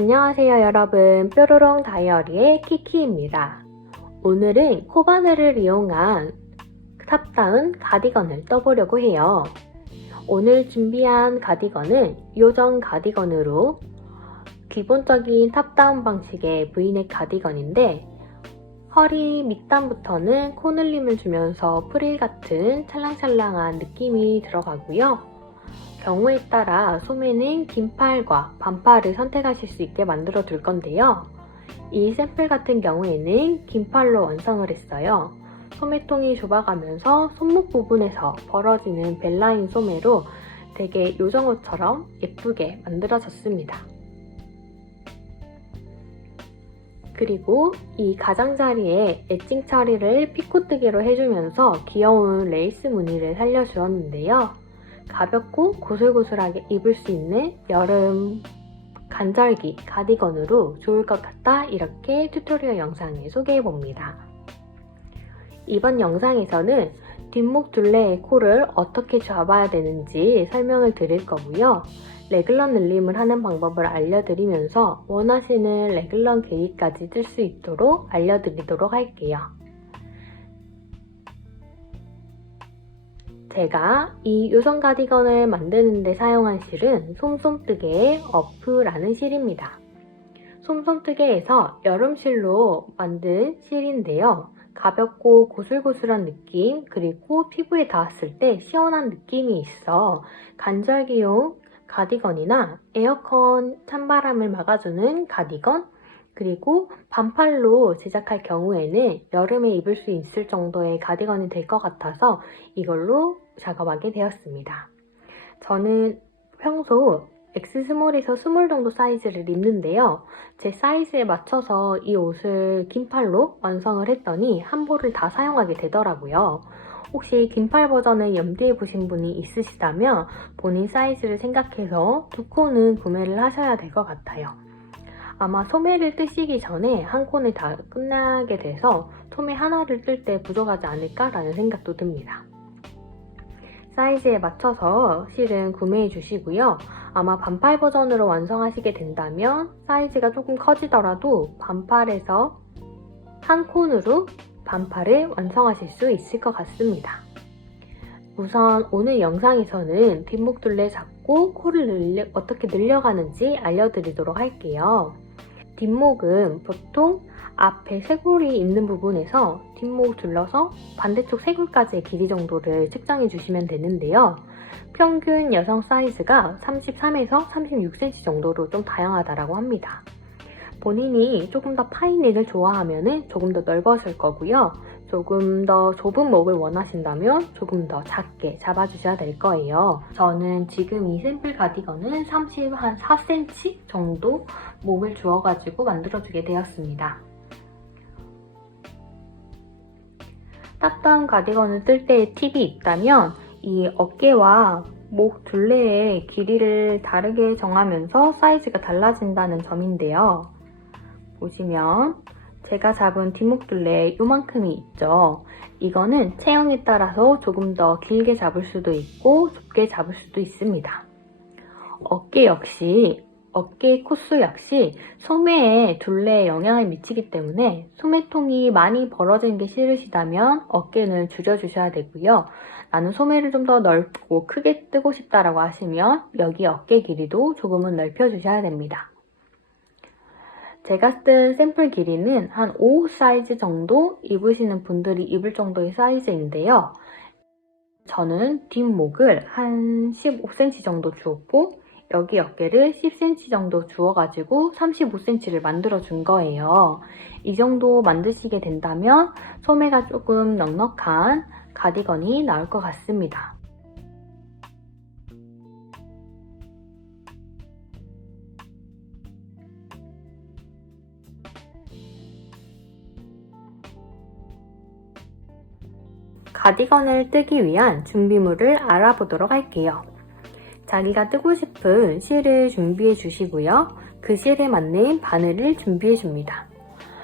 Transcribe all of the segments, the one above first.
안녕하세요 여러분, 뾰로롱 다이어리의 키키입니다. 오늘은 코바늘을 이용한 탑다운 가디건을 떠보려고 해요. 오늘 준비한 가디건은 요정 가디건으로 기본적인 탑다운 방식의 브이넥 가디건인데 허리 밑단부터는 코늘림을 주면서 프릴 같은 찰랑찰랑한 느낌이 들어가고요. 경우에 따라 소매는 긴팔과 반팔을 선택하실 수 있게 만들어 둘 건데요. 이 샘플 같은 경우에는 긴팔로 완성을 했어요. 소매통이 좁아가면서 손목 부분에서 벌어지는 벨라인 소매로 되게 요정옷처럼 예쁘게 만들어졌습니다. 그리고 이 가장자리에 엣징 처리를 피코뜨기로 해주면서 귀여운 레이스 무늬를 살려주었는데요. 가볍고 고슬고슬하게 입을 수 있는 여름 간절기 가디건으로 좋을 것 같다, 이렇게 튜토리얼 영상을 소개해봅니다. 이번 영상에서는 뒷목 둘레의 코를 어떻게 잡아야 되는지 설명을 드릴 거고요. 레글런 늘림을 하는 방법을 알려드리면서 원하시는 레글런 길이까지 뜰 수 있도록 알려드리도록 할게요. 제가 이 요정 가디건을 만드는 데 사용한 실은 솜솜뜨개의 어프라는 실입니다. 솜솜뜨개에서 여름실로 만든 실인데요. 가볍고 고슬고슬한 느낌, 그리고 피부에 닿았을 때 시원한 느낌이 있어 간절기용 가디건이나 에어컨 찬바람을 막아주는 가디건, 그리고 반팔로 제작할 경우에는 여름에 입을 수 있을 정도의 가디건이 될 것 같아서 이걸로 작업하게 되었습니다. 저는 평소 X스몰에서 스몰 정도 사이즈를 입는데요. 제 사이즈에 맞춰서 이 옷을 긴팔로 완성을 했더니 한 벌을 다 사용하게 되더라고요. 혹시 긴팔 버전을 염두에 보신 분이 있으시다면 본인 사이즈를 생각해서 두 코는 구매를 하셔야 될 것 같아요. 아마 소매를 뜨시기 전에 한 콘을 다 끝나게 돼서 소매 하나를 뜰 때 부족하지 않을까라는 생각도 듭니다. 사이즈에 맞춰서 실은 구매해 주시고요. 아마 반팔 버전으로 완성하시게 된다면 사이즈가 조금 커지더라도 반팔에서 한 콘으로 반팔을 완성하실 수 있을 것 같습니다. 우선 오늘 영상에서는 뒷목 둘레 잡고 코를 어떻게 늘려가는지 알려드리도록 할게요. 뒷목은 보통 앞에 쇄골이 있는 부분에서 뒷목 둘러서 반대쪽 쇄골까지의 길이 정도를 측정해 주시면 되는데요. 평균 여성 사이즈가 33에서 36cm 정도로 좀 다양하다고 합니다. 본인이 조금 더 파인넥을 좋아하면 조금 더 넓었을 거고요. 조금 더 좁은 목을 원하신다면 조금 더 작게 잡아주셔야 될 거예요. 저는 지금 이 샘플 가디건은 34cm 정도 목을 주어가지고 만들어주게 되었습니다. 탑다운 가디건을 뜰 때의 팁이 있다면 이 어깨와 목 둘레의 길이를 다르게 정하면서 사이즈가 달라진다는 점인데요. 보시면 제가 잡은 뒷목 둘레 요만큼이 있죠. 이거는 체형에 따라서 조금 더 길게 잡을 수도 있고 좁게 잡을 수도 있습니다. 어깨 코스 역시 소매에 둘레에 영향을 미치기 때문에 소매통이 많이 벌어지는 게 싫으시다면 어깨는 줄여주셔야 되고요. 나는 소매를 좀 더 넓고 크게 뜨고 싶다라고 하시면 여기 어깨 길이도 조금은 넓혀주셔야 됩니다. 제가 쓴 샘플 길이는 한 5 사이즈 정도 입으시는 분들이 입을 정도의 사이즈인데요. 저는 뒷목을 한 15cm 정도 주었고 여기 어깨를 10cm 정도 주어가지고 35cm를 만들어준 거예요. 이 정도 만드시게 된다면 소매가 조금 넉넉한 가디건이 나올 것 같습니다. 가디건을 뜨기 위한 준비물을 알아보도록 할게요. 자기가 뜨고 싶은 실을 준비해 주시고요. 그 실에 맞는 바늘을 준비해 줍니다.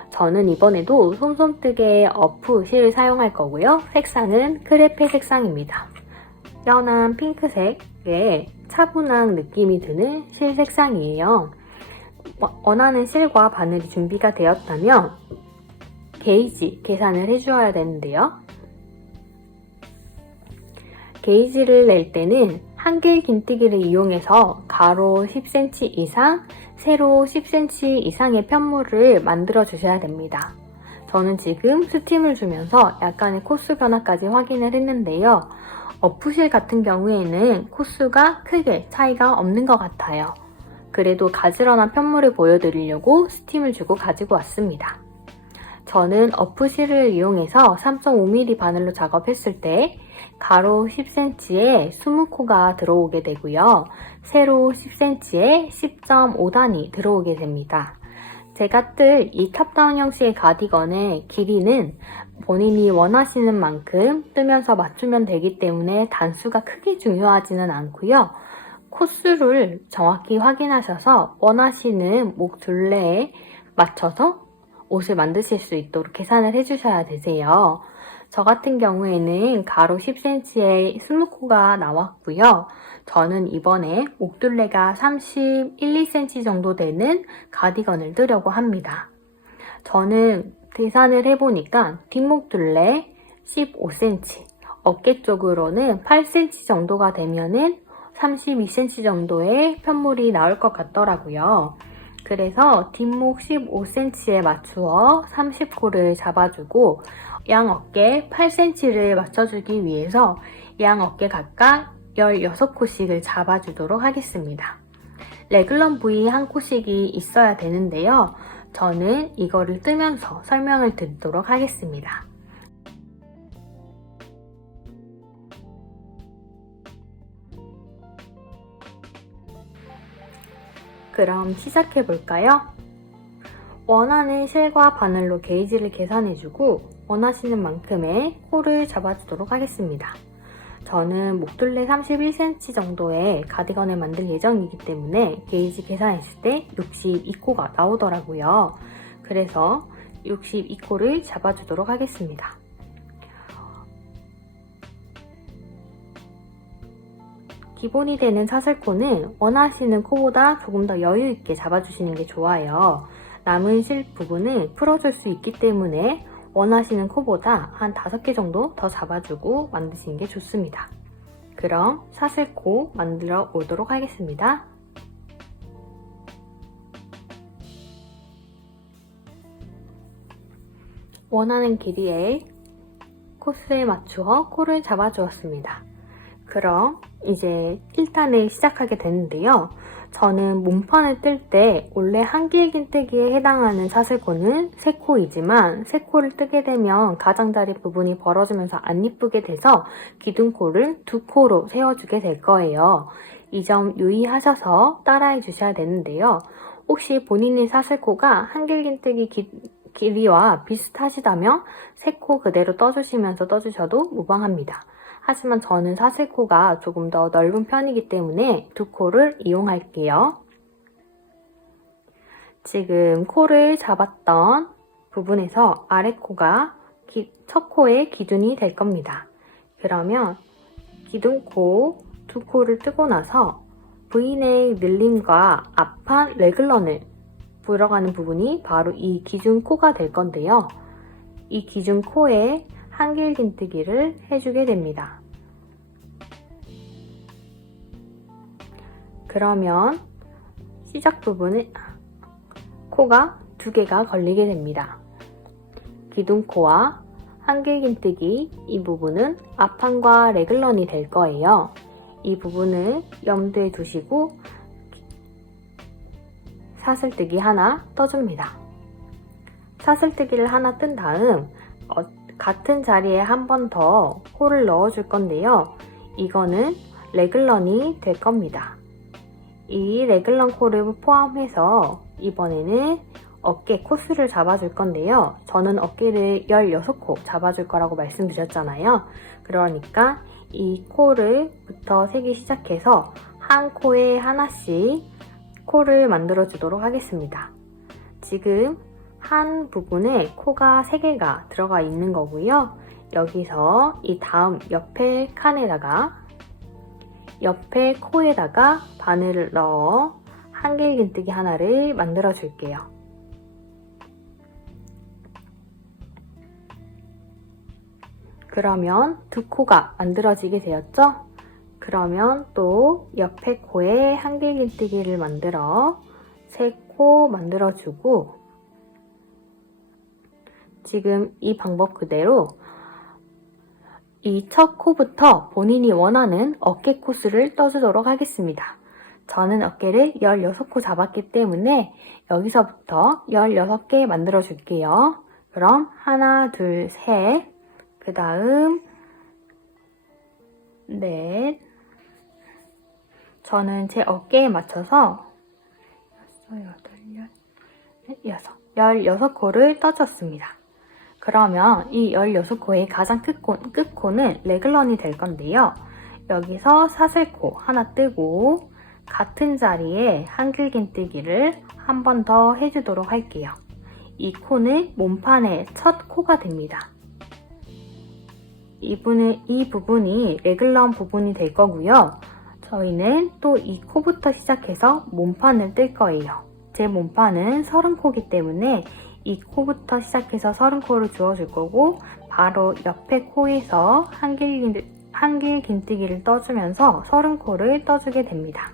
저는 이번에도 솜솜뜨개 어프 실을 사용할 거고요. 색상은 크레페 색상입니다. 연한 핑크색의 차분한 느낌이 드는 실 색상이에요. 원하는 실과 바늘이 준비가 되었다면 게이지 계산을 해주어야 되는데요. 게이지를 낼 때는 한길 긴뜨기를 이용해서 가로 10cm 이상, 세로 10cm 이상의 편물을 만들어 주셔야 됩니다. 저는 지금 스팀을 주면서 약간의 코스 변화까지 확인을 했는데요. 어프실 같은 경우에는 코스가 크게 차이가 없는 것 같아요. 그래도 가지런한 편물을 보여드리려고 스팀을 주고 가지고 왔습니다. 저는 어프실을 이용해서 3.5mm 바늘로 작업했을 때 가로 10cm에 20코가 들어오게 되고요. 세로 10cm에 10.5단이 들어오게 됩니다. 제가 뜰 이 탑다운 형식의 가디건의 길이는 본인이 원하시는 만큼 뜨면서 맞추면 되기 때문에 단수가 크게 중요하지는 않고요. 코스를 정확히 확인하셔서 원하시는 목 둘레에 맞춰서 옷을 만드실 수 있도록 계산을 해주셔야 되세요. 저 같은 경우에는 가로 10cm에 20코가 나왔고요. 저는 이번에 목둘레가 31, 2cm 정도 되는 가디건을 뜨려고 합니다. 저는 계산을 해보니까 뒷목둘레 15cm, 어깨 쪽으로는 8cm 정도가 되면은 32cm 정도의 편물이 나올 것 같더라고요. 그래서 뒷목 15cm에 맞추어 30코를 잡아주고 양 어깨 8cm를 맞춰주기 위해서 양 어깨 각각 16코씩을 잡아주도록 하겠습니다. 레글런 부위 한 코씩이 있어야 되는데요. 저는 이거를 뜨면서 설명을 드리도록 하겠습니다. 그럼 시작해볼까요? 원하는 실과 바늘로 게이지를 계산해주고 원하시는 만큼의 코를 잡아주도록 하겠습니다. 저는 목둘레 31cm 정도의 가디건을 만들 예정이기 때문에 게이지 계산했을 때 62코가 나오더라고요. 그래서 62코를 잡아주도록 하겠습니다. 기본이 되는 사슬코는 원하시는 코보다 조금 더 여유있게 잡아주시는 게 좋아요. 남은 실 부분을 풀어줄 수 있기 때문에 원하시는 코보다 한 5개 정도 더 잡아주고 만드시는 게 좋습니다. 그럼 사슬코 만들어 오도록 하겠습니다. 원하는 길이의 코스에 맞추어 코를 잡아주었습니다. 그럼 이제 1단을 시작하게 되는데요. 저는 몸판을 뜰 때 원래 한길 긴뜨기에 해당하는 사슬코는 3코이지만 3코를 뜨게 되면 가장자리 부분이 벌어지면서 안 이쁘게 돼서 기둥코를 2코로 세워주게 될 거예요. 이 점 유의하셔서 따라해 주셔야 되는데요. 혹시 본인의 사슬코가 한길 긴뜨기 길이와 비슷하시다면 3코 그대로 떠주시면서 떠주셔도 무방합니다. 하지만 저는 사슬코가 조금 더 넓은 편이기 때문에 2코를 이용할게요. 지금 코를 잡았던 부분에서 아래코가 첫 코의 기준이 될 겁니다. 그러면 기둥코 2코를 뜨고 나서 V넥 늘림과 앞판 레글런을 들어가는 부분이 바로 이 기준코가 될 건데요. 이 기준코에 한길 긴뜨기를 해주게 됩니다. 그러면 시작 부분에 코가 2개가 걸리게 됩니다. 기둥코와 한길 긴뜨기 이 부분은 앞판과 레글런이 될 거예요. 이 부분을 염두에 두시고 사슬뜨기 하나 떠줍니다. 사슬뜨기를 하나 뜬 다음 같은 자리에 한 번 더 코를 넣어줄 건데요. 이거는 레글런이 될 겁니다. 이 레글런 코를 포함해서 이번에는 어깨 코스를 잡아줄 건데요. 저는 어깨를 16코 잡아줄 거라고 말씀드렸잖아요. 그러니까 이 코를부터 세기 시작해서 한 코에 하나씩 코를 만들어 주도록 하겠습니다. 지금 한 부분에 코가 3개가 들어가 있는 거고요. 여기서 이 다음 옆에 칸에다가 옆에 코에다가 바늘을 넣어 한길긴뜨기 하나를 만들어 줄게요. 그러면 두 코가 만들어지게 되었죠? 그러면 또 옆에 코에 한길긴뜨기를 만들어 세 코 만들어주고, 지금 이 방법 그대로 이 첫 코부터 본인이 원하는 어깨 코스를 떠주도록 하겠습니다. 저는 어깨를 16코 잡았기 때문에 여기서부터 16개 만들어 줄게요. 그럼 하나, 둘, 셋, 그 다음 넷. 저는 제 어깨에 맞춰서 16코를 떠줬습니다. 그러면 이 16코의 가장 끝코는 레글런이 될 건데요. 여기서 사슬코 하나 뜨고 같은 자리에 한길긴뜨기를 한 번 더 해주도록 할게요. 이 코는 몸판의 첫 코가 됩니다. 이 부분이 레글런 부분이 될 거고요. 저희는 또 이 코부터 시작해서 몸판을 뜰 거예요. 제 몸판은 30코이기 때문에 이 코부터 시작해서 30코를 주어줄 거고, 바로 옆에 코에서 한길긴뜨기를 떠주면서 30코를 떠주게 됩니다.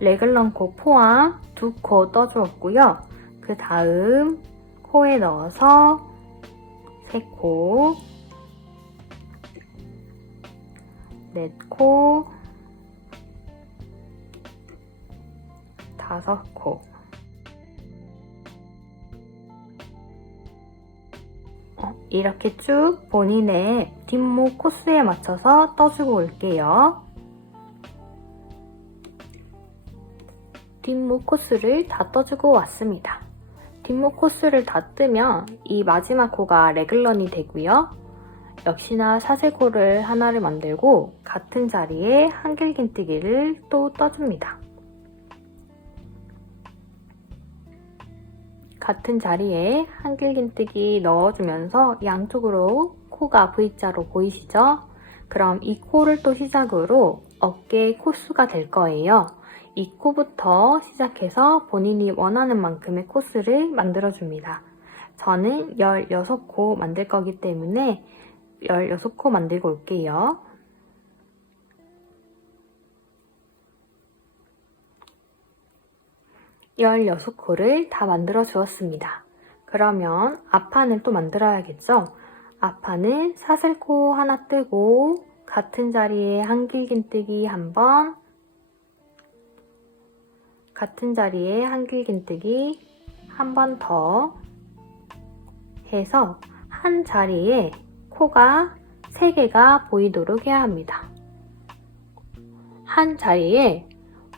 레글런 코 포함 2코 떠주었고요. 그 다음 코에 넣어서 3코, 4코, 5코. 이렇게 쭉 본인의 뒷목 코스에 맞춰서 떠주고 올게요. 뒷목 코스를 다 떠주고 왔습니다. 뒷목 코스를 다 뜨면 이 마지막 코가 레글런이 되고요. 역시나 사슬코를 하나를 만들고 같은 자리에 한길긴뜨기를 또 떠줍니다. 같은 자리에 한길긴뜨기 넣어주면서 양쪽으로 코가 V자로 보이시죠? 그럼 이 코를 또 시작으로 어깨 코수가 될 거예요. 이 코부터 시작해서 본인이 원하는 만큼의 코스를 만들어줍니다. 저는 16코 만들 거기 때문에 16코 만들고 올게요. 열여섯 코를 다 만들어 주었습니다. 그러면 앞판을 또 만들어야겠죠? 앞판은 사슬코 하나 뜨고 같은 자리에 한길긴뜨기 한 번, 같은 자리에 한길긴뜨기 한 번 더 해서 한 자리에 코가 3개가 보이도록 해야 합니다. 한 자리에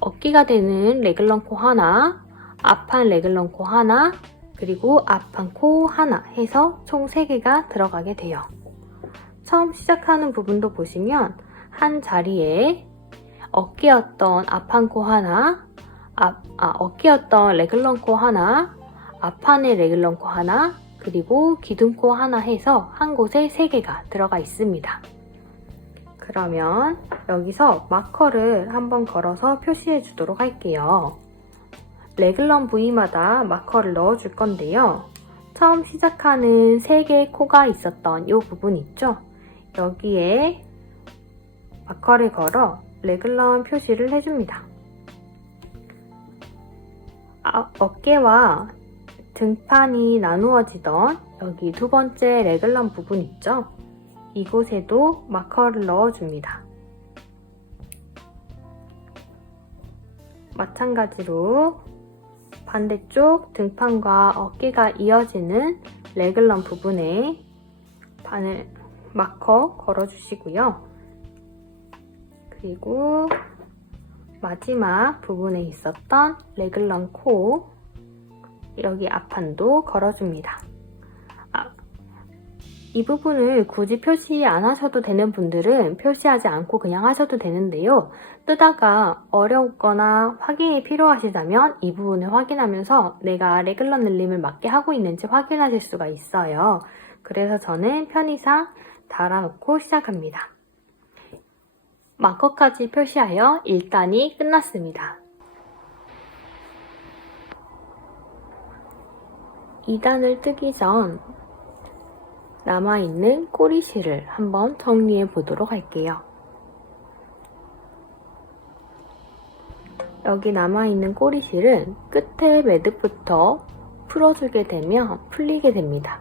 어깨가 되는 레글런 코 하나, 앞판 레글런 코 하나, 그리고 앞판 코 하나 해서 총 3개가 들어가게 돼요. 처음 시작하는 부분도 보시면 한 자리에 어깨였던 앞판 코 하나, 어깨였던 레글런 코 하나, 앞판의 레글런 코 하나, 그리고 기둥코 하나 해서 한 곳에 3개가 들어가 있습니다. 그러면 여기서 마커를 한번 걸어서 표시해 주도록 할게요. 레글런 부위마다 마커를 넣어 줄 건데요. 처음 시작하는 3개의 코가 있었던 이 부분 있죠? 여기에 마커를 걸어 레글런 표시를 해줍니다. 어깨와 등판이 나누어지던 여기 2번째 레글런 부분 있죠? 이곳에도 마커를 넣어줍니다. 마찬가지로 반대쪽 등판과 어깨가 이어지는 레글런 부분에 마커 걸어주시고요. 그리고 마지막 부분에 있었던 레글런 코, 여기 앞판도 걸어줍니다. 이 부분을 굳이 표시 안 하셔도 되는 분들은 표시하지 않고 그냥 하셔도 되는데요. 뜨다가 어렵거나 확인이 필요하시다면 이 부분을 확인하면서 내가 레글런 늘림을 맞게 하고 있는지 확인하실 수가 있어요. 그래서 저는 편의상 달아놓고 시작합니다. 마커까지 표시하여 1단이 끝났습니다. 2단을 뜨기 전 남아있는 꼬리실을 한번 정리해 보도록 할게요. 여기 남아있는 꼬리실은 끝에 매듭부터 풀어주게 되면 풀리게 됩니다.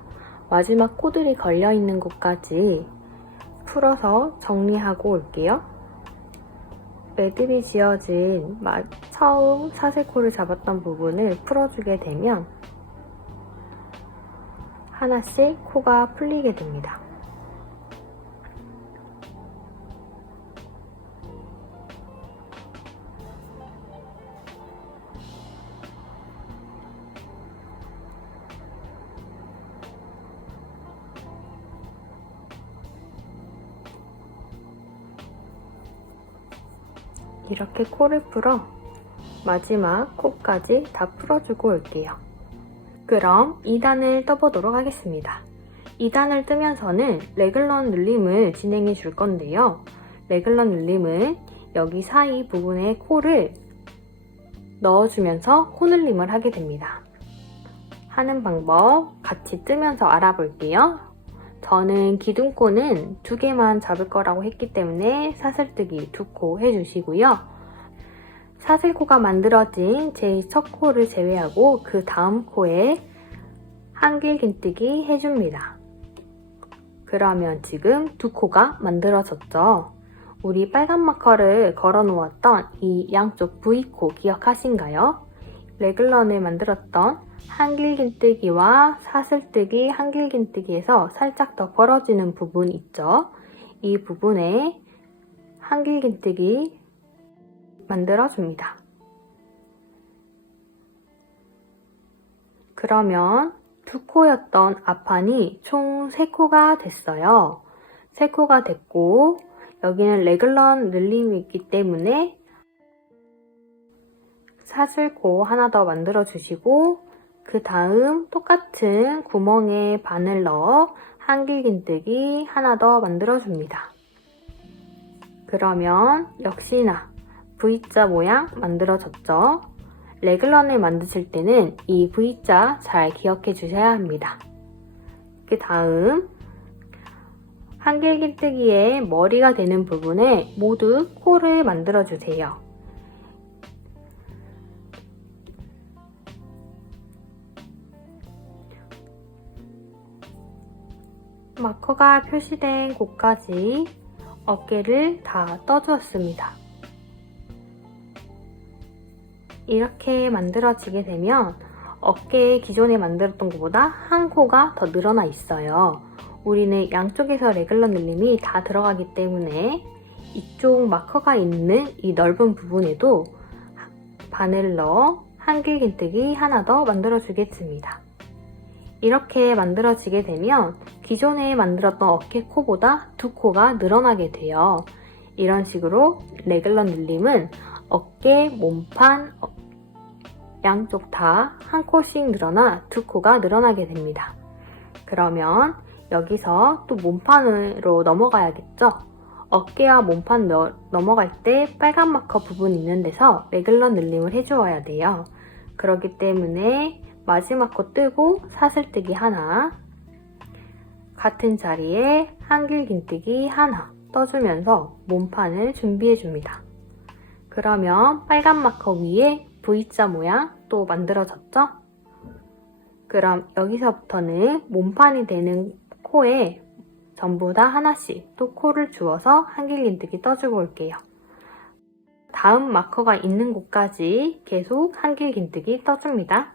마지막 코들이 걸려있는 곳까지 풀어서 정리하고 올게요. 매듭이 지어진 처음 사슬코를 잡았던 부분을 풀어주게 되면 하나씩 코가 풀리게 됩니다. 이렇게 코를 풀어 마지막 코까지 다 풀어주고 올게요. 그럼 2단을 떠보도록 하겠습니다. 2단을 뜨면서는 레글런 눌림을 진행해 줄 건데요. 레글런 눌림은 여기 사이 부분에 코를 넣어주면서 코눌림을 하게 됩니다. 하는 방법 같이 뜨면서 알아볼게요. 저는 기둥코는 2개만 잡을 거라고 했기 때문에 사슬뜨기 2코 해주시고요. 사슬코가 만들어진 제일 첫 코를 제외하고 그 다음 코에 한길긴뜨기 해줍니다. 그러면 지금 2코가 만들어졌죠. 우리 빨간 마커를 걸어 놓았던 이 양쪽 V코 기억하신가요? 레글런을 만들었던 한길긴뜨기와 사슬뜨기, 한길긴뜨기에서 살짝 더 벌어지는 부분 있죠? 이 부분에 한길긴뜨기 만들어줍니다. 그러면 2코였던 앞판이 총 3코가 됐어요. 3코가 됐고 여기는 레글런 늘림이 있기 때문에 사슬코 하나 더 만들어 주시고 그 다음 똑같은 구멍에 바늘 넣어 한길긴뜨기 하나 더 만들어 줍니다. 그러면 역시나 V자 모양 만들어졌죠? 레글런을 만드실 때는 이 V자 잘 기억해 주셔야 합니다. 그 다음 한길긴뜨기의 머리가 되는 부분에 모두 코를 만들어 주세요. 마커가 표시된 곳까지 어깨를 다 떠주었습니다. 이렇게 만들어지게 되면 어깨에 기존에 만들었던 것보다 한 코가 더 늘어나 있어요. 우리는 양쪽에서 레글런 늘림이 다 들어가기 때문에 이쪽 마커가 있는 이 넓은 부분에도 바늘 넣어 한길긴뜨기 하나 더 만들어 주겠습니다. 이렇게 만들어지게 되면 기존에 만들었던 어깨 코보다 2코가 늘어나게 돼요. 이런 식으로 레글런 늘림은 어깨, 몸판, 양쪽 다 한 코씩 늘어나 2코가 늘어나게 됩니다. 그러면 여기서 또 몸판으로 넘어가야겠죠? 어깨와 몸판 넘어갈 때 빨간 마커 부분 있는 데서 레글런 늘림을 해주어야 돼요. 그렇기 때문에 마지막 코 뜨고 사슬뜨기 하나, 같은 자리에 한길긴뜨기 하나 떠주면서 몸판을 준비해줍니다. 그러면 빨간 마커 위에 V자 모양 또 만들어졌죠? 그럼 여기서부터는 몸판이 되는 코에 전부 다 하나씩 또 코를 주어서 한길긴뜨기 떠주고 올게요. 다음 마커가 있는 곳까지 계속 한길긴뜨기 떠줍니다.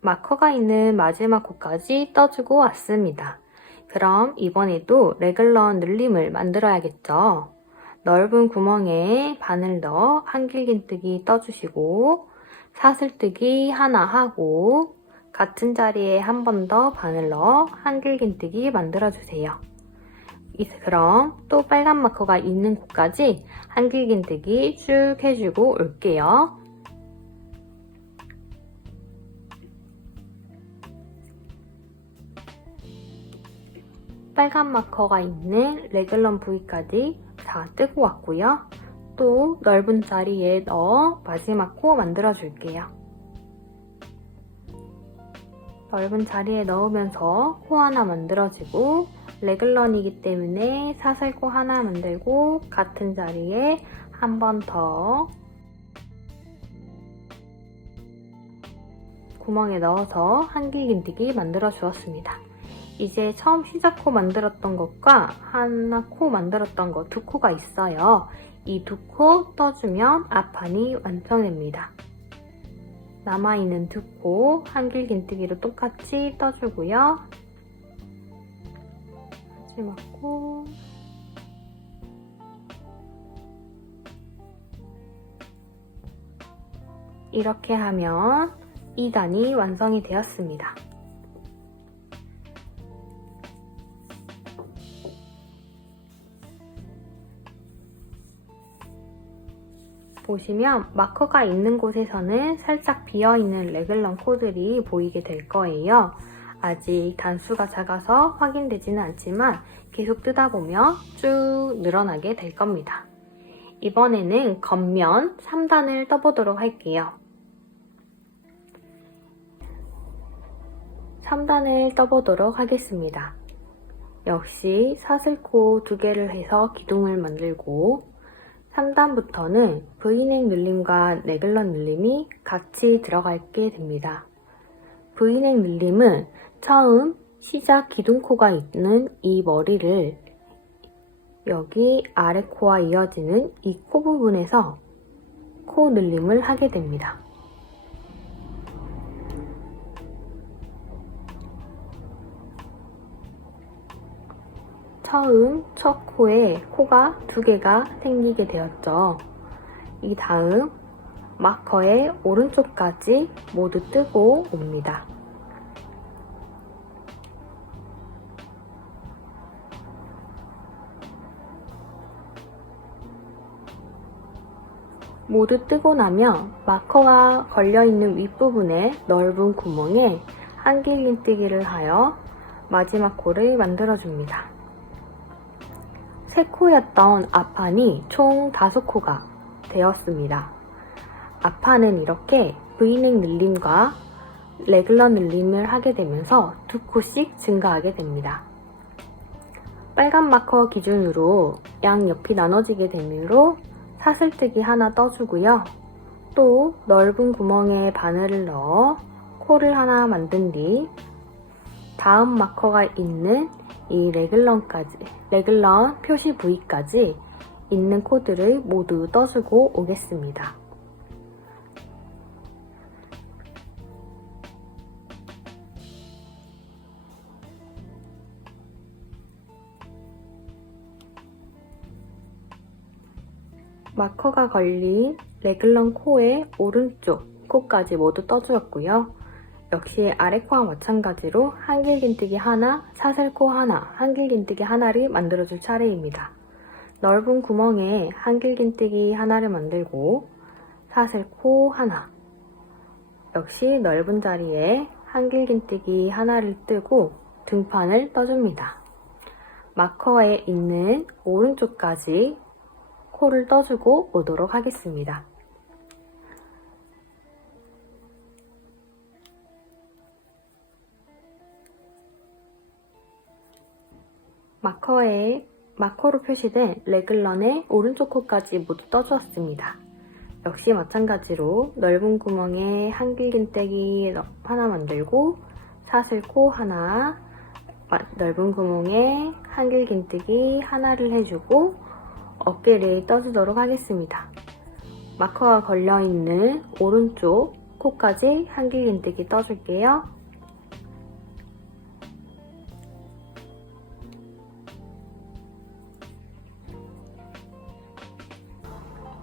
마커가 있는 마지막 곳까지 떠주고 왔습니다. 그럼 이번에도 레글런 늘림을 만들어야겠죠? 넓은 구멍에 바늘 넣어 한길긴뜨기 떠주시고 사슬뜨기 하나 하고 같은 자리에 한 번 더 바늘 넣어 한길긴뜨기 만들어주세요. 그럼 또 빨간 마커가 있는 곳까지 한길긴뜨기 쭉 해주고 올게요. 빨간 마커가 있는 레글런 부위까지 다 뜨고 왔고요. 또 넓은 자리에 넣어 마지막 코 만들어 줄게요. 넓은 자리에 넣으면서 코 하나 만들어지고 레글런이기 때문에 사슬코 하나 만들고 같은 자리에 한 번 더 구멍에 넣어서 한길긴뜨기 만들어 주었습니다. 이제 처음 시작 코 만들었던 것과 하나 코 만들었던 거 두 코가 있어요. 이 두 코 떠주면 앞판이 완성됩니다. 남아있는 두 코 한길긴뜨기로 똑같이 떠주고요. 마지막 코 이렇게 하면 2단이 완성이 되었습니다. 보시면 마커가 있는 곳에서는 살짝 비어있는 레글런 코들이 보이게 될 거예요. 아직 단수가 작아서 확인되지는 않지만 계속 뜨다 보면 쭉 늘어나게 될 겁니다. 이번에는 겉면 3단을 떠보도록 할게요. 3단을 떠보도록 하겠습니다. 역시 사슬코 2개를 해서 기둥을 만들고 3단부터는 V넥 늘림과 레글런 늘림이 같이 들어가게 됩니다. V넥 늘림은 처음 시작 기둥코가 있는 이 머리를 여기 아래 코와 이어지는 이 코 부분에서 코 늘림을 하게 됩니다. 처음 첫 코에 코가 2개가 생기게 되었죠. 이 다음 마커의 오른쪽까지 모두 뜨고 옵니다. 모두 뜨고 나면 마커가 걸려있는 윗부분에 넓은 구멍에 한길긴뜨기를 하여 마지막 코를 만들어줍니다. 3코였던 앞판이 총 5코가 되었습니다. 앞판은 이렇게 V넥 늘림과 레글런 늘림을 하게 되면서 2코씩 증가하게 됩니다. 빨간 마커 기준으로 양옆이 나눠지게 되므로 사슬뜨기 하나 떠주고요. 또 넓은 구멍에 바늘을 넣어 코를 하나 만든 뒤 다음 마커가 있는 이 레글런 표시 부위까지 있는 코드를 모두 떠주고 오겠습니다. 마커가 걸린 레글런 코의 오른쪽 코까지 모두 떠주었고요. 역시 아래 코와 마찬가지로 한길긴뜨기 하나, 사슬코 하나, 한길긴뜨기 하나를 만들어줄 차례입니다. 넓은 구멍에 한길긴뜨기 하나를 만들고 사슬코 하나, 역시 넓은 자리에 한길긴뜨기 하나를 뜨고 등판을 떠줍니다. 마커에 있는 오른쪽까지 코를 떠주고 오도록 하겠습니다. 마커로 표시된 레글런의 오른쪽 코까지 모두 떠주었습니다. 역시 마찬가지로 넓은 구멍에 한길긴뜨기 하나 만들고 사슬코 하나, 넓은 구멍에 한길긴뜨기 하나를 해주고 어깨를 떠주도록 하겠습니다. 마커가 걸려있는 오른쪽 코까지 한길긴뜨기 떠줄게요.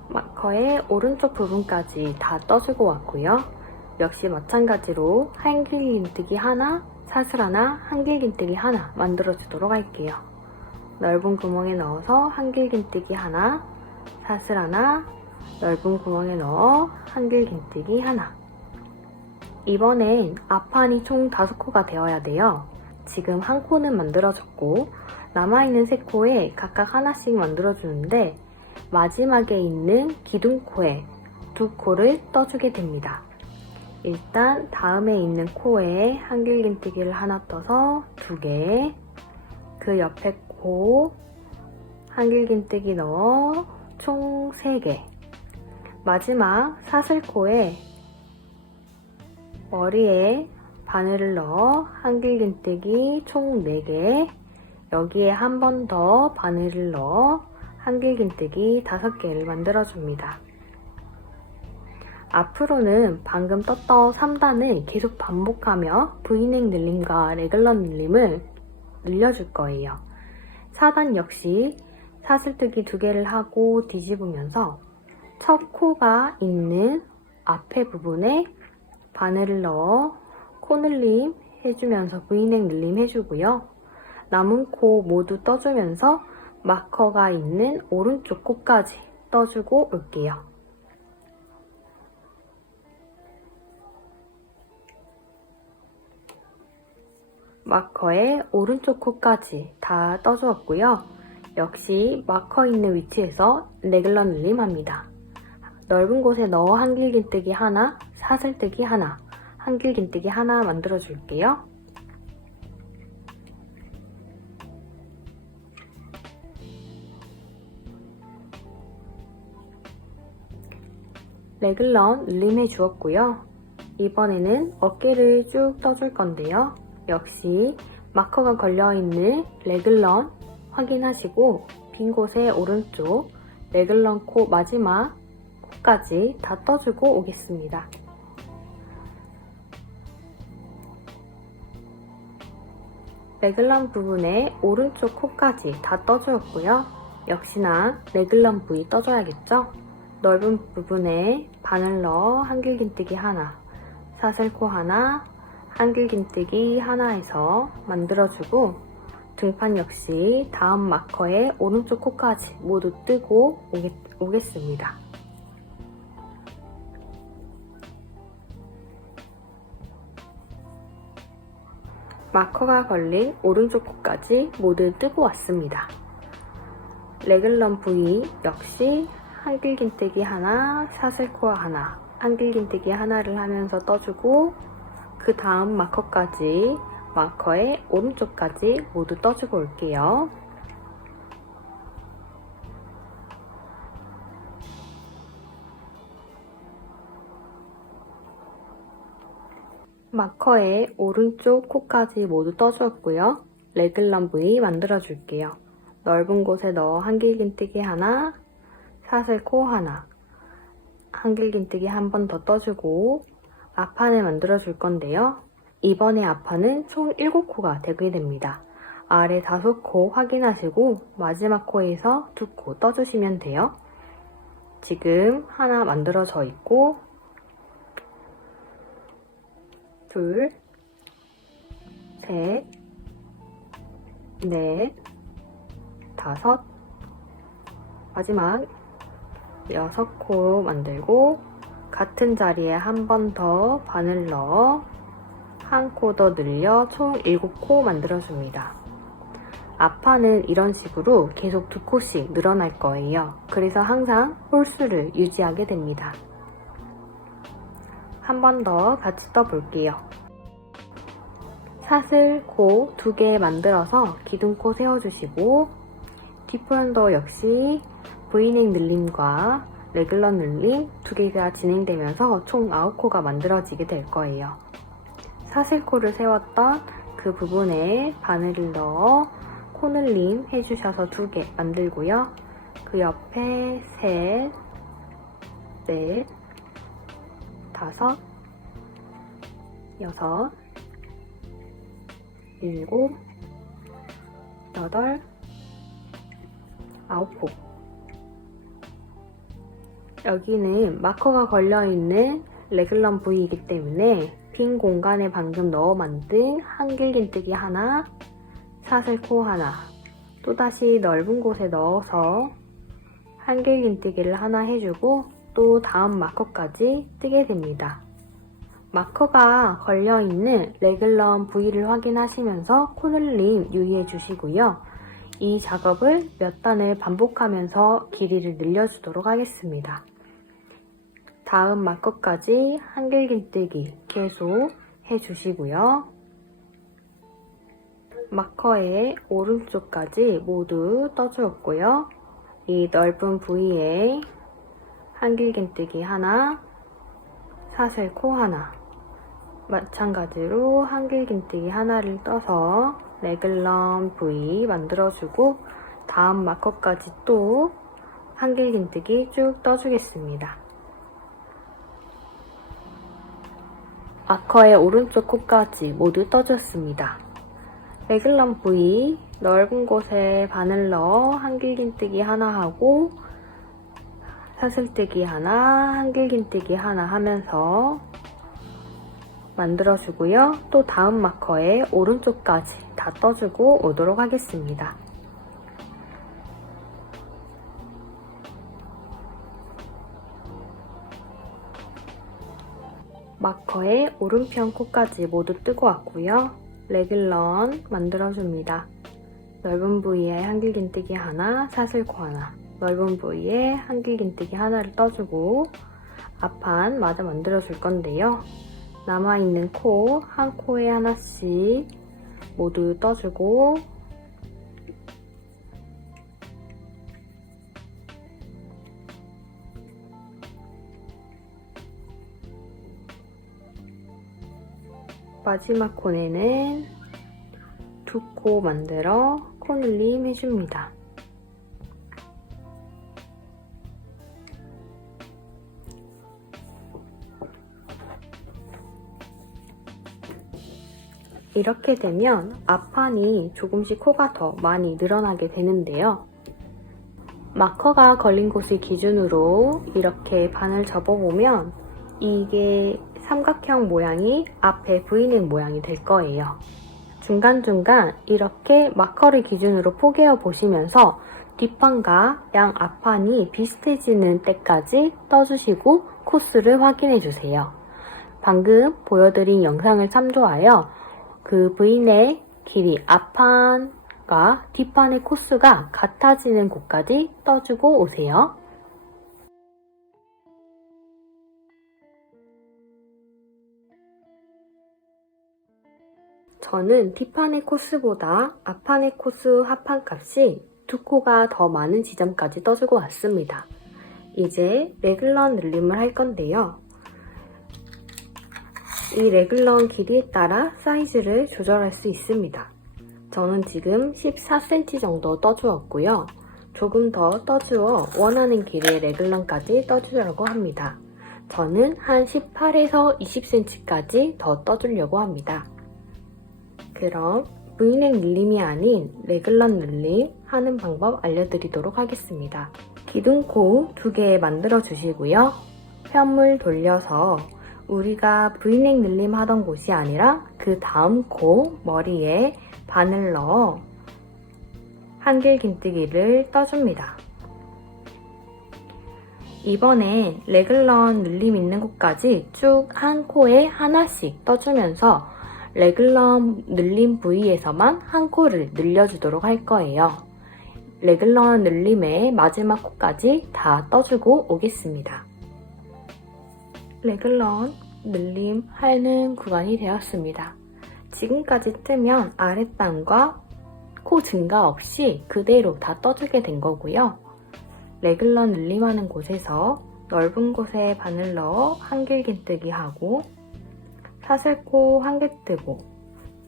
마커의 오른쪽 부분까지 다 떠주고 왔고요. 역시 마찬가지로 한길긴뜨기 하나, 사슬 하나, 한길긴뜨기 하나 만들어주도록 할게요. 넓은 구멍에 넣어서 한길긴뜨기 하나, 사슬 하나, 넓은 구멍에 넣어 한길긴뜨기 하나. 이번엔 앞판이 총 5코가 되어야 돼요. 지금 한 코는 만들어졌고 남아있는 3코에 각각 하나씩 만들어주는데 마지막에 있는 기둥코에 2코를 떠주게 됩니다. 일단 다음에 있는 코에 한길긴뜨기를 하나 떠서 2개, 그 옆에 코 한길긴뜨기 넣어 총 3개, 마지막 사슬코에 머리에 바늘을 넣어 한길긴뜨기 총 4개, 여기에 한 번 더 바늘을 넣어 한길긴뜨기 5개를 만들어줍니다. 앞으로는 방금 떴던 3단을 계속 반복하며 V넥 늘림과 레글런 늘림을 늘려줄 거예요. 4단 역시 사슬뜨기 2개를 하고 뒤집으면서 첫 코가 있는 앞에 부분에 바늘을 넣어 코 늘림 해주면서 V넥 늘림 해주고요. 남은 코 모두 떠주면서 마커가 있는 오른쪽 코까지 떠주고 올게요. 마커의 오른쪽 코까지 다 떠주었고요. 역시 마커 있는 위치에서 레글런 늘림합니다. 넓은 곳에 넣어 한길긴뜨기 하나, 사슬뜨기 하나, 한길긴뜨기 하나 만들어줄게요. 레글런 늘림해 주었고요. 이번에는 어깨를 쭉 떠줄 건데요. 역시 마커가 걸려있는 레글런 확인하시고 빈 곳에 오른쪽 레글런 코 마지막 코까지 다 떠주고 오겠습니다. 레글런 부분에 오른쪽 코까지 다 떠주었고요. 역시나 레글런 부위 떠줘야겠죠? 넓은 부분에 바늘 넣어 한길긴뜨기 하나, 사슬코 하나, 한길긴뜨기 하나에서 만들어주고 등판 역시 다음 마커의 오른쪽 코까지 모두 뜨고 오겠습니다. 마커가 걸린 오른쪽 코까지 모두 뜨고 왔습니다. 레글런 부위 역시 한길긴뜨기 하나, 사슬코 하나, 한길긴뜨기 하나를 하면서 떠주고 그 다음 마커까지 마커의 오른쪽까지 모두 떠주고 올게요. 마커의 오른쪽 코까지 모두 떠주었고요. 레글런 부위 만들어줄게요. 넓은 곳에 넣어 한길긴뜨기 하나, 사슬코 하나, 한길긴뜨기 한 번 더 떠주고 앞판을 만들어줄 건데요. 이번에 앞판은 총 7코가 되게 됩니다. 아래 5코 확인하시고 마지막 코에서 2코 떠주시면 돼요. 지금 하나 만들어져 있고 둘, 셋, 넷, 5, 마지막 6코 만들고 같은 자리에 한 번 더 바늘 넣어 한 코 더 늘려 총 7코 만들어줍니다. 앞판은 이런 식으로 계속 2코씩 늘어날 거예요. 그래서 항상 홀수를 유지하게 됩니다. 한 번 더 같이 떠볼게요. 사슬, 코 2개 만들어서 기둥코 세워주시고 뒷편도 역시 V넥 늘림과 레글런 늘림 2개가 진행되면서 총 9코가 만들어지게 될 거예요. 사슬코를 세웠던 그 부분에 바늘을 넣어 코 늘림 해주셔서 2개 만들고요. 그 옆에 셋, 넷, 5, 6, 7, 8, 9코. 여기는 마커가 걸려있는 레글런 부위이기 때문에 빈 공간에 방금 넣어 만든 한길긴뜨기 하나, 사슬코 하나, 또다시 넓은 곳에 넣어서 한길긴뜨기를 하나 해주고 또 다음 마커까지 뜨게 됩니다. 마커가 걸려있는 레글런 부위를 확인하시면서 코늘림 유의해 주시고요. 이 작업을 몇 단을 반복하면서 길이를 늘려주도록 하겠습니다. 다음 마커까지 한길긴뜨기 계속 해주시고요. 마커의 오른쪽까지 모두 떠주었고요. 이 넓은 부위에 한길긴뜨기 하나, 사슬코 하나, 마찬가지로 한길긴뜨기 하나를 떠서 레글런 부위 만들어주고 다음 마커까지 또 한길긴뜨기 쭉 떠주겠습니다. 마커의 오른쪽 코까지 모두 떠줬습니다. 레글런 부위 넓은 곳에 바늘 넣어 한길긴뜨기 하나 하고 사슬뜨기 하나, 한길긴뜨기 하나 하면서 만들어주고요. 또 다음 마커의 오른쪽까지 다 떠주고 오도록 하겠습니다. 마커의 오른편 코까지 모두 뜨고 왔고요. 레글런 만들어줍니다. 넓은 부위에 한길긴뜨기 하나, 사슬코 하나, 넓은 부위에 한길긴뜨기 하나를 떠주고 앞판 마저 만들어줄 건데요. 남아있는 코, 한 코에 하나씩 모두 떠주고 마지막 코에는 두 코 만들어 코늘림 해줍니다. 이렇게 되면 앞판이 조금씩 코가 더 많이 늘어나게 되는데요. 마커가 걸린 곳을 기준으로 이렇게 반을 접어보면 이게 삼각형 모양이 앞에 V넥 모양이 될 거예요. 중간중간 이렇게 마커를 기준으로 포개어 보시면서 뒷판과 양 앞판이 비슷해지는 때까지 떠주시고 코스를 확인해 주세요. 방금 보여드린 영상을 참조하여 그 V넥 길이 앞판과 뒷판의 코스가 같아지는 곳까지 떠주고 오세요. 저는 뒷판의 코스보다 앞판의 코스 합판 값이 두 코가 더 많은 지점까지 떠주고 왔습니다. 이제 레글런 늘림을 할 건데요. 이 레글런 길이에 따라 사이즈를 조절할 수 있습니다. 저는 지금 14cm 정도 떠주었고요. 조금 더 떠주어 원하는 길이의 레글런까지 떠주려고 합니다. 저는 한 18에서 20cm까지 더 떠주려고 합니다. 그럼 V넥 늘림이 아닌 레글런 늘림 하는 방법 알려드리도록 하겠습니다. 기둥코 2개 만들어 주시고요. 편물 돌려서 우리가 V넥 늘림 하던 곳이 아니라 그 다음 코 머리에 바늘 넣어 한길긴뜨기를 떠줍니다. 이번에 레글런 늘림 있는 곳까지 쭉 한 코에 하나씩 떠주면서 레글런 늘림 부위에서만 한 코를 늘려주도록 할 거예요. 레글런 늘림의 마지막 코까지 다 떠주고 오겠습니다. 레글런 늘림 하는 구간이 되었습니다. 지금까지 뜨면 아랫단과 코 증가 없이 그대로 다 떠주게 된 거고요. 레글런 늘림하는 곳에서 넓은 곳에 바늘 넣어 한길긴뜨기 하고 사슬코 한 개 뜨고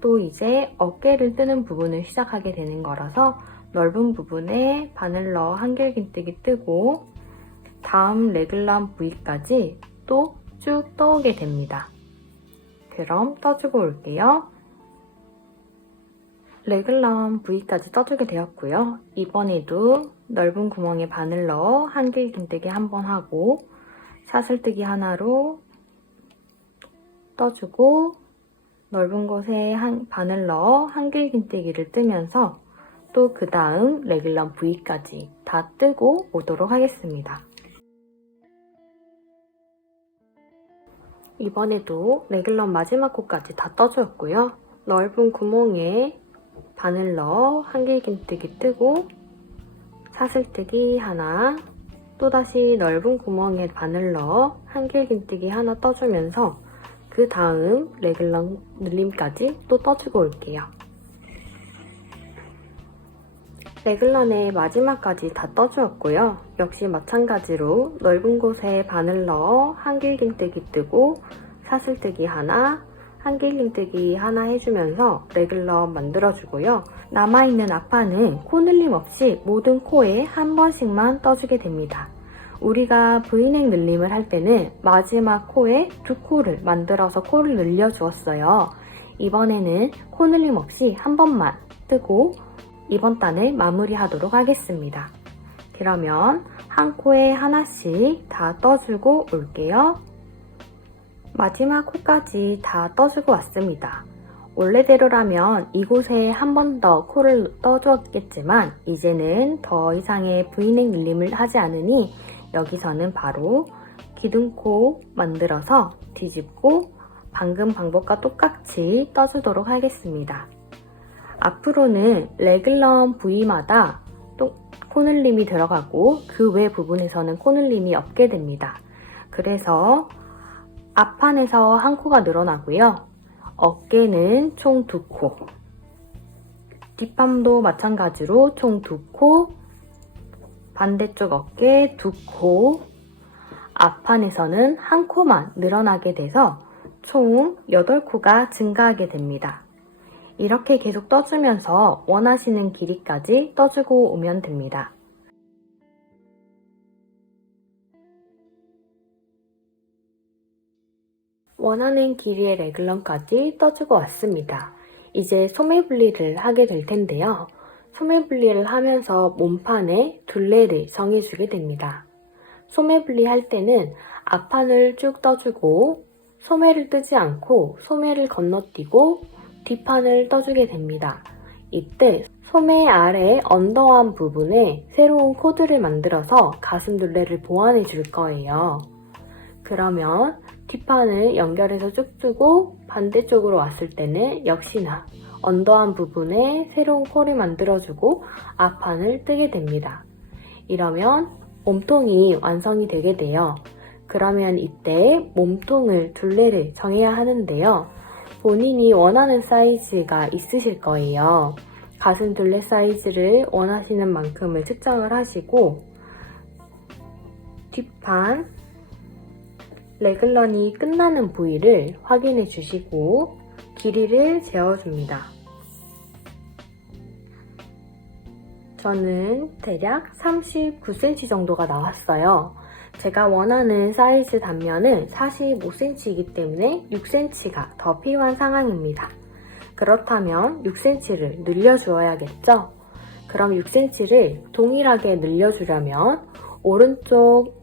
또 이제 어깨를 뜨는 부분을 시작하게 되는 거라서 넓은 부분에 바늘 넣어 한길긴뜨기 뜨고 다음 레글런 부위까지 또 쭉 떠오게 됩니다. 그럼 떠주고 올게요. 레글런 부위까지 떠주게 되었고요. 이번에도 넓은 구멍에 바늘 넣어 한길긴뜨기 한번 하고 사슬뜨기 하나로 떠주고 넓은 곳에 바늘 넣어 한길긴뜨기를 뜨면서 또 그 다음 레글런 부위까지 다 뜨고 오도록 하겠습니다. 이번에도 레글런 마지막 코까지 다 떠주었고요. 넓은 구멍에 바늘 넣어 한길긴뜨기 뜨고 사슬뜨기 하나, 또다시 넓은 구멍에 바늘 넣어 한길긴뜨기 하나 떠주면서 그 다음 레글런 늘림까지 또 떠주고 올게요. 레글런의 마지막까지 다 떠주었고요. 역시 마찬가지로 넓은 곳에 바늘 넣어 한길긴뜨기 뜨고 사슬뜨기 하나, 한길긴뜨기 하나 해주면서 레글런 만들어주고요. 남아있는 앞판은 코늘림 없이 모든 코에 한 번씩만 떠주게 됩니다. 우리가 V넥 늘림을 할 때는 마지막 코에 두 코를 만들어서 코를 늘려주었어요. 이번에는 코늘림 없이 한 번만 뜨고 이번 단을 마무리하도록 하겠습니다. 그러면 한 코에 하나씩 다 떠주고 올게요. 마지막 코까지 다 떠주고 왔습니다. 원래대로라면 이곳에 한 번 더 코를 떠주었겠지만 이제는 더 이상의 V넥 늘림을 하지 않으니 여기서는 바로 기둥코 만들어서 뒤집고 방금 방법과 똑같이 떠주도록 하겠습니다. 앞으로는 레글런 부위마다 또 코늘림이 들어가고 그 외 부분에서는 코늘림이 없게 됩니다. 그래서 앞판에서 한 코가 늘어나고요. 어깨는 총 2코, 뒷판도 마찬가지로 총 2코, 반대쪽 어깨 2코, 앞판에서는 한 코만 늘어나게 돼서 총 8코가 증가하게 됩니다. 이렇게 계속 떠주면서 원하시는 길이까지 떠주고 오면 됩니다. 원하는 길이의 레글런까지 떠주고 왔습니다. 이제 소매 분리를 하게 될 텐데요. 소매 분리를 하면서 몸판에 둘레를 정해주게 됩니다. 소매 분리할 때는 앞판을 쭉 떠주고 소매를 뜨지 않고 소매를 건너뛰고 뒷판을 떠주게 됩니다. 이때 소매 아래 언더암 부분에 새로운 코드를 만들어서 가슴 둘레를 보완해 줄 거예요. 그러면 뒷판을 연결해서 쭉 뜨고 반대쪽으로 왔을 때는 역시나 언더암 부분에 새로운 코를 만들어주고 앞판을 뜨게 됩니다. 이러면 몸통이 완성이 되게 돼요. 그러면 이때 몸통을 둘레를 정해야 하는데요. 본인이 원하는 사이즈가 있으실 거예요. 가슴 둘레 사이즈를 원하시는 만큼을 측정을 하시고 뒷판 레글런이 끝나는 부위를 확인해 주시고 길이를 재어줍니다. 저는 대략 39cm 정도가 나왔어요. 제가 원하는 사이즈 단면은 45cm이기 때문에 6cm가 더 필요한 상황입니다. 그렇다면 6cm를 늘려주어야겠죠? 그럼 6cm를 동일하게 늘려주려면 오른쪽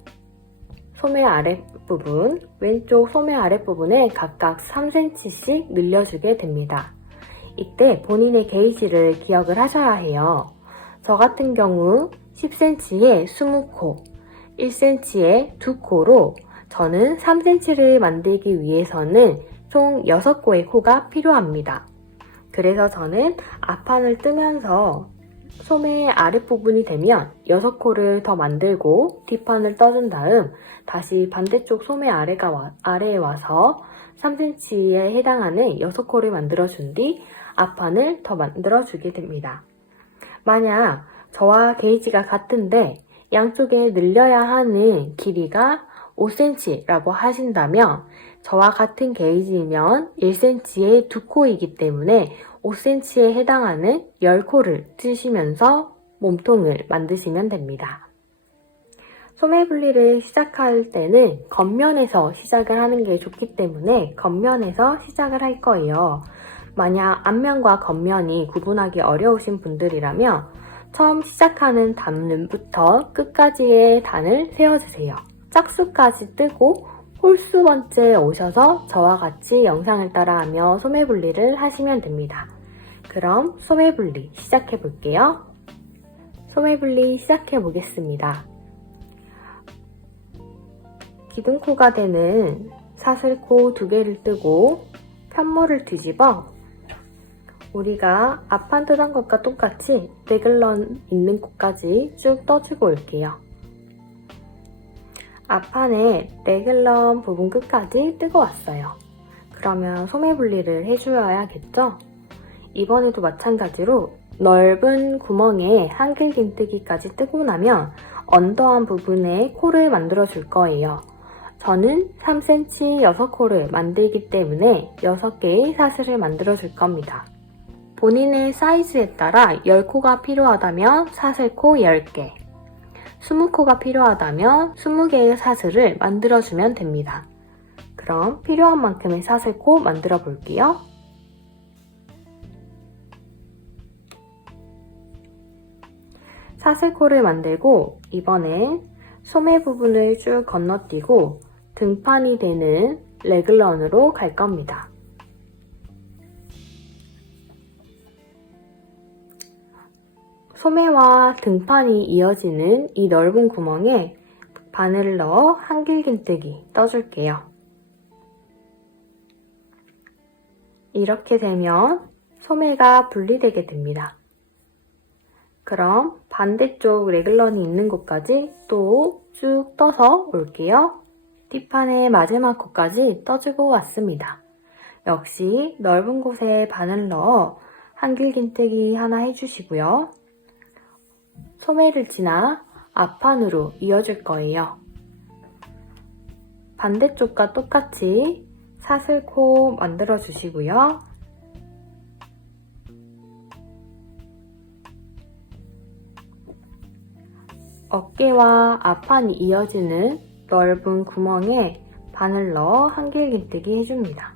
소매 아랫부분, 왼쪽 소매 아랫부분에 각각 3cm씩 늘려주게 됩니다. 이때 본인의 게이지를 기억을 하셔야 해요. 저 같은 경우 10cm에 20코, 1cm에 2코로 저는 3cm를 만들기 위해서는 총 6코의 코가 필요합니다. 그래서 저는 앞판을 뜨면서 소매 아랫부분이 되면 6코를 더 만들고 뒷판을 떠준 다음 다시 반대쪽 소매 아래에 와서 3cm에 해당하는 6코를 만들어준 뒤 앞판을 더 만들어주게 됩니다. 만약 저와 게이지가 같은데 양쪽에 늘려야 하는 길이가 5cm라고 하신다면 저와 같은 게이지면 1cm에 2코이기 때문에 5cm에 해당하는 10코를 뜨시면서 몸통을 만드시면 됩니다. 소매 분리를 시작할 때는 겉면에서 시작을 하는 게 좋기 때문에 겉면에서 시작을 할 거예요. 만약 앞면과 겉면이 구분하기 어려우신 분들이라면 처음 시작하는 단면부터 끝까지의 단을 세워주세요. 짝수까지 뜨고 홀수 번째에 오셔서 저와 같이 영상을 따라하며 소매 분리를 하시면 됩니다. 그럼 소매 분리 시작해 볼게요. 소매 분리 시작해 보겠습니다. 기둥코가 되는 사슬코 2개를 뜨고 편모를 뒤집어 우리가 앞판 뜨던 것과 똑같이 레글런 있는 코까지 쭉 떠주고 올게요. 앞판에 레글런 부분 끝까지 뜨고 왔어요. 그러면 소매 분리를 해주어야겠죠? 이번에도 마찬가지로 넓은 구멍에 한길긴뜨기까지 뜨고 나면 언더한 부분에 코를 만들어 줄 거예요. 저는 3cm 6코를 만들기 때문에 6개의 사슬을 만들어 줄 겁니다. 본인의 사이즈에 따라 10코가 필요하다면 사슬코 10개, 20코가 필요하다면 20개의 사슬을 만들어주면 됩니다. 그럼 필요한 만큼의 사슬코 만들어 볼게요. 사슬코를 만들고 이번엔 소매 부분을 쭉 건너뛰고 등판이 되는 레글런으로 갈 겁니다. 소매와 등판이 이어지는 이 넓은 구멍에 바늘을 넣어 한길긴뜨기 떠줄게요. 이렇게 되면 소매가 분리되게 됩니다. 그럼 반대쪽 레글런이 있는 곳까지 또 쭉 떠서 올게요. 뒷판의 마지막 코까지 떠주고 왔습니다. 역시 넓은 곳에 바늘 넣어 한길긴뜨기 하나 해주시고요. 소매를 지나 앞판으로 이어줄 거예요. 반대쪽과 똑같이 사슬코 만들어 주시고요. 어깨와 앞판이 이어지는 넓은 구멍에 바늘 넣어 한길긴뜨기 해줍니다.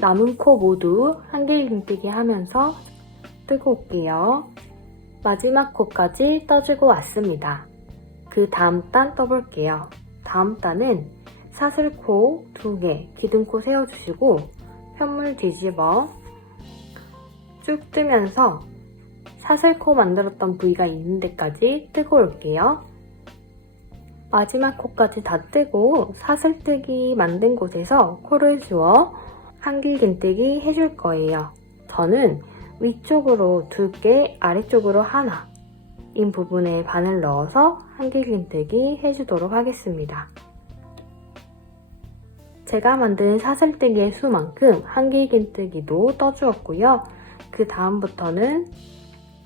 남은 코 모두 한길긴뜨기 하면서 뜨고 올게요. 마지막 코까지 떠주고 왔습니다. 그 다음 단 떠볼게요. 다음 단은 사슬코 2개, 기둥코 세워주시고 편물 뒤집어 쭉 뜨면서 사슬코 만들었던 부위가 있는 데까지 뜨고 올게요. 마지막 코까지 다 뜨고 사슬뜨기 만든 곳에서 코를 주어 한길긴뜨기 해줄 거예요. 저는 위쪽으로 2개, 아래쪽으로 하나 인 부분에 바늘 넣어서 한길긴뜨기 해주도록 하겠습니다. 제가 만든 사슬뜨기의 수만큼 한길긴뜨기도 떠주었고요. 그 다음부터는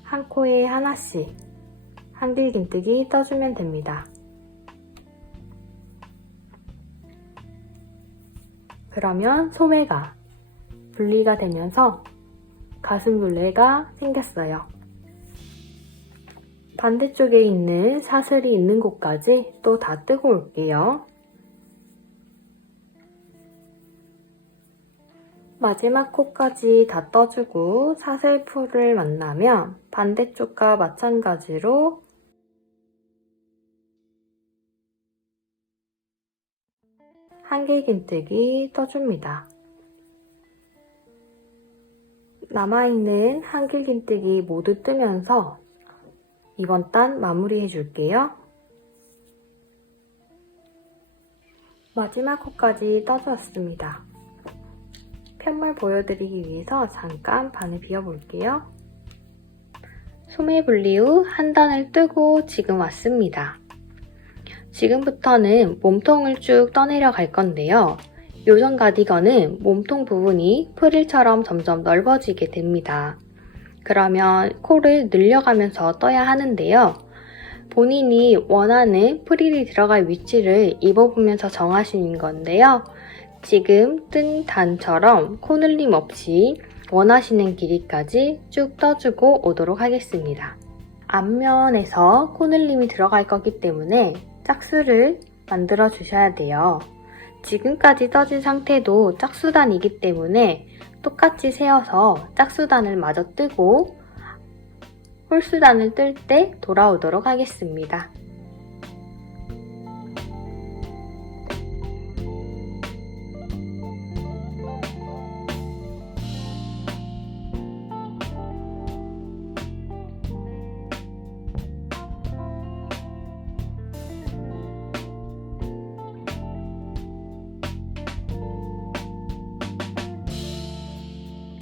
한 코에 하나씩 한길긴뜨기 떠주면 됩니다. 그러면 소매가 분리가 되면서 가슴둘레가 생겼어요. 반대쪽에 있는 사슬이 있는 곳까지 또 다 뜨고 올게요. 마지막 코까지 다 떠주고 사슬풀을 만나면 반대쪽과 마찬가지로 한길긴뜨기 떠줍니다. 남아있는 한길긴뜨기 모두 뜨면서 이번 단 마무리 해줄게요. 마지막 코까지 떠주었습니다. 편물 보여드리기 위해서 잠깐 반을 비워볼게요. 소매 분리 후 한 단을 뜨고 지금 왔습니다. 지금부터는 몸통을 쭉 떠내려 갈 건데요. 요정 가디건은 몸통 부분이 프릴처럼 점점 넓어지게 됩니다. 그러면 코를 늘려가면서 떠야 하는데요. 본인이 원하는 프릴이 들어갈 위치를 입어보면서 정하시는 건데요. 지금 뜬 단처럼 코늘림 없이 원하시는 길이까지 쭉 떠주고 오도록 하겠습니다. 앞면에서 코늘림이 들어갈 거기 때문에 짝수를 만들어 주셔야 돼요. 지금까지 떠진 상태도 짝수단이기 때문에 똑같이 세어서 짝수단을 마저 뜨고 홀수단을 뜰 때 돌아오도록 하겠습니다.